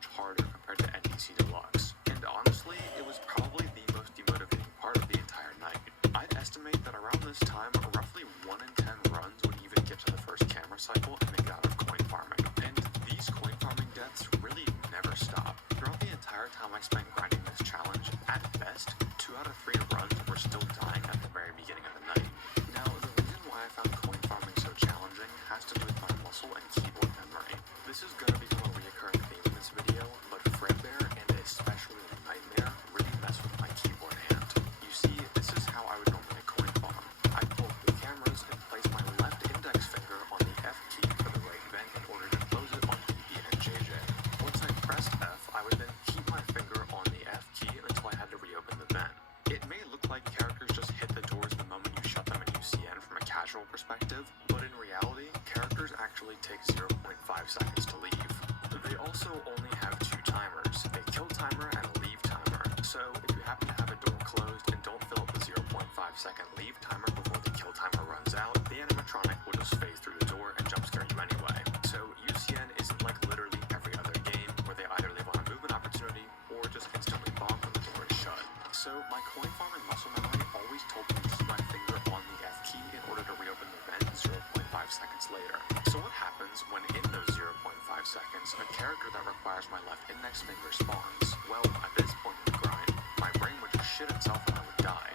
much harder compared to NDC Deluxe. And honestly, it was probably the most demotivating part of the entire night. I'd estimate that around this time, roughly 1 in 10 runs would even get to the first camera cycle and they got out of coin farming. And these coin farming deaths really never stop. Throughout the entire time I spent grinding this challenge, at best, 2 out of 3 runs were still dying at the very beginning of the night. Now, the reason why I found coin farming so challenging has to do with my muscle and keyboard memory. This is going to become a recurring theme in this video, but Fredbear and especially Nightmare really mess with my keyboard hand. You see, this is how I would normally coin farm. I'd pull the cameras and place my left index finger on the F key for the right vent in order to close it on PP and JJ. Once I pressed F, I would then keep my finger on the F key until I had to reopen the vent. It may look like characters just hit the doors the moment you shut them in UCN from a casual perspective, but in reality, characters actually take 0.5 seconds to leave. They also only have 2 timers, a kill timer and a leave timer, so if you happen to have a door closed and don't fill up the 0.5 second leave timer before the kill timer runs out, the animatronic will just phase through the door and jump scare you anyway. So UCN isn't like literally every other game where they either leave on a movement opportunity or just instantly bonk when the door is shut. So my coin farming muscle memory always told me to keep my finger on the F key in order to reopen the vent 0.5 seconds later. So what happens when in those 0.5 seconds, a character that requires my left index finger spawns? Well, at this point in the grind, my brain would just shit itself and I would die.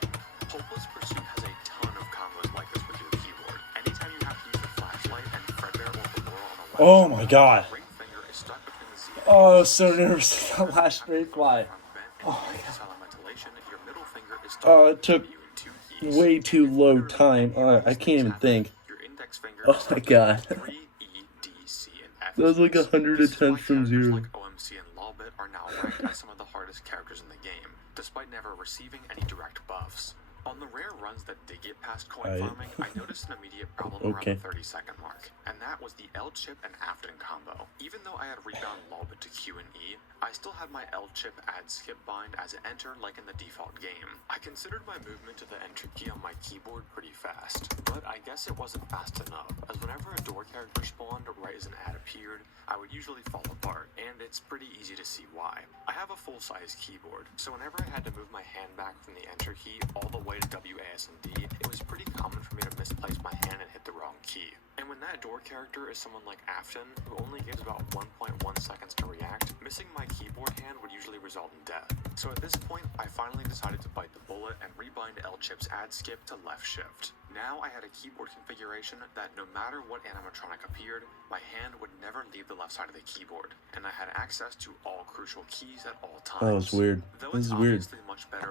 Hopeless Pursuit has a ton of combos like this with your keyboard. Anytime you have to use the flashlight and Fredbear or Ballora on the left, Oh my god. ring finger is stuck between the Z. Oh, I was so nervous that last straight fly. Oh my god. Your middle finger is stuck Oh, it took between two keys. way too low time. I can't even think. Your index finger Oh is my stuck god. between 3, E, D, C, and F. That was like keys. 100 This is why attempts from characters 0. like OMC and Lolbit are now ranked as some of the hardest characters in the game, despite never receiving any direct buffs. On the rare runs that did get past coin farming, I noticed an immediate problem around the 30-second mark, and that was the L-chip and Afton combo. Even though I had rebound Lolbit to Q and E, I still had my L-chip add skip bind as an enter like in the default game. I considered my movement to the enter key on my keyboard pretty fast, but I guess it wasn't fast enough, as whenever a door character spawned right as an ad appeared, I would usually fall apart, and it's pretty easy to see why. I have a full-size keyboard, so whenever I had to move my hand back from the enter key all the way to WASD, it was pretty common for me to misplace my hand and hit the wrong key. And when that door character is someone like Afton, who only gives about 1.1 seconds to react, missing my keyboard hand would usually result in death. So at this point, I finally decided to bite the bullet and rebind L-chip's add skip to left shift. Now I had a keyboard configuration that no matter what animatronic appeared, my hand would never leave the left side of the keyboard, and I had access to all crucial keys at all times. Oh, it's weird. Though This it's is weird. obviously much better